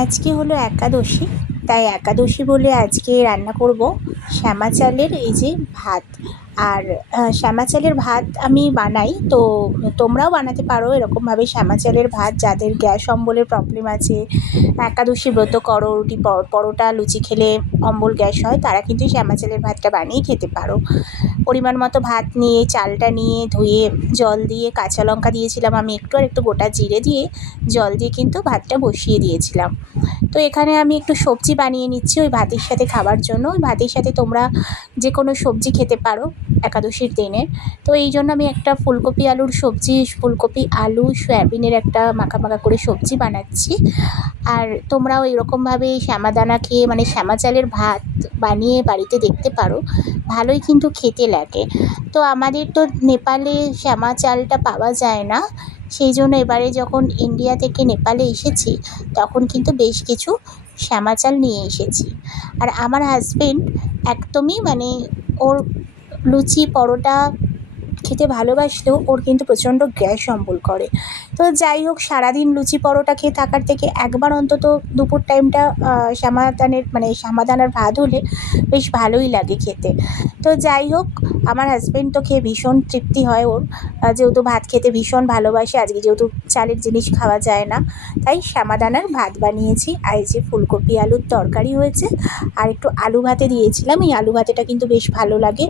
আজকে হলো একাদশী, তাই একাদশী বলে আজকে রান্না করব শ্যামা চালের এই যে ভাত। আর শ্যামা চালের ভাত আমি বানাই, তো তোমরাও বানাতে পারো এরকমভাবে শ্যামা চালের ভাত। যাদের গ্যাস অম্বলের প্রবলেম আছে, একাদশী ব্রত করো, রুটি পরোটা লুচি খেলে অম্বল গ্যাস হয়, তারা কিন্তু শ্যামা চালের ভাতটা বানিয়ে খেতে পারো। পরিমাণ মতো ভাত নিয়ে চালটা নিয়ে ধুয়ে জল দিয়ে কাঁচা লঙ্কা দিয়েছিলাম আমি একটু, আর একটু গোটা জিরে দিয়ে জল দিয়ে কিন্তু ভাতটা বসিয়ে দিয়েছিলাম। তো এখানে আমি একটু সবজি বানিয়ে নিচ্ছি ওই ভাতের সাথে খাবার জন্য। ওই ভাতের সাথে তোমরা যে কোনো সবজি খেতে পারো একাদশীর দিনে। তো এই জন্য আমি একটা ফুলকপি আলুর সবজি, ফুলকপি আলু সয়াবিনের একটা মাখা মাখা করে সবজি বানাচ্ছি। আর তোমরাও এরকমভাবে শ্যামাদানা খেয়ে, মানে শ্যামা চালের ভাত বানিয়ে বাড়িতে দেখতে পারো, ভালোই কিন্তু খেতে লাগে। তো আমাদের তো নেপালে শ্যামা চালটা পাওয়া যায় না, সেই জন্য এবারে যখন ইন্ডিয়া থেকে নেপালে এসেছি তখন কিন্তু বেশ কিছু শ্যামা চাল নিয়ে এসেছি। আর আমার হাজবেন্ড একদমই মানে ওর লুচি পরোটা খেতে ভালোবাসলেও ওর কিন্তু প্রচণ্ড গ্যাস অম্বল করে। তো যাই হোক, সারাদিন লুচি পরোটা খেয়ে থাকার থেকে একবার অন্তত দুপুর টাইমটা শ্যামাদানার ভাত হলে বেশ ভালোই লাগে খেতে। তো যাই হোক, আমার হাজবেন্ড তো খেয়ে ভীষণ তৃপ্তি হয় ওর, যেহেতু ভাত খেতে ভীষণ ভালোবাসে। আজকে যেহেতু চালের জিনিস খাওয়া যায় না, তাই শ্যামাদানার ভাত বানিয়েছি। আর এই যে ফুলকপি আলুর তরকারি হয়েছে, আর একটু আলু ভাতে দিয়েছিলাম। এই আলু ভাতেটা কিন্তু বেশ ভালো লাগে,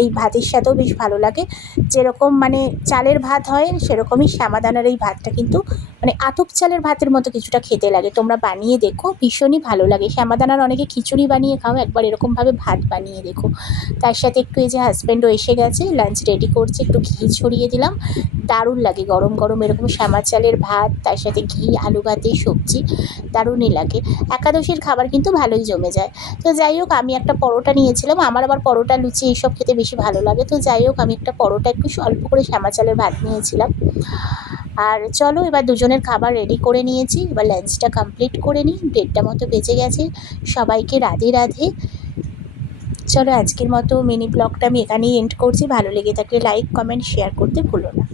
এই ভাতের সাথেও বেশ ভালো লাগে। যেরকম মানে চালের ভাত হয় সেরকমই শ্যামাদানার এই ভাতটা কিন্তু মানে আতপ চালের ভাতের মতো কিছুটা খেতে লাগে। তোমরা বানিয়ে দেখো, ভীষণই ভালো লাগে। শ্যামাদানার অনেকে খিচুড়ি বানিয়ে খাও, একবার এরকমভাবে ভাত বানিয়ে দেখো। তার সাথে একটু এই যে হাজব্যান্ডও এসে গেছে, লাঞ্চ রেডি করছে, একটু ঘি ছড়িয়ে দিলাম। দারুণ লাগে গরম গরম এরকম শ্যামা চালের ভাত, তার সাথে ঘি, আলু ভাতে সবজি, দারুণই লাগে। একাদশীর খাবার কিন্তু ভালোই জমে যায়। তো যাই হোক, আমি একটা পরোটা নিয়েছিলাম, আমার আবার পরোটা লুচি এইসব খেতে বেশি ভালো লাগে। তো যাই হোক, আমি একটা পরোটা একটু অল্প করে শ্যামা চালের ভাত নিয়েছিলাম। আর চলো, এবার দুজনের খাবার রেডি করে নিয়েছি, এবার লাঞ্চটা কমপ্লিট করে নিই। 1:30 মতো বেজে গেছে। সবাইকে রাধে রাধে। চলো, আজকের মতো মিনি ব্লগটা আমি এখানেই এন্ড করছি। ভালো লেগে থাকলে লাইক কমেন্ট শেয়ার করতে ভুলো না।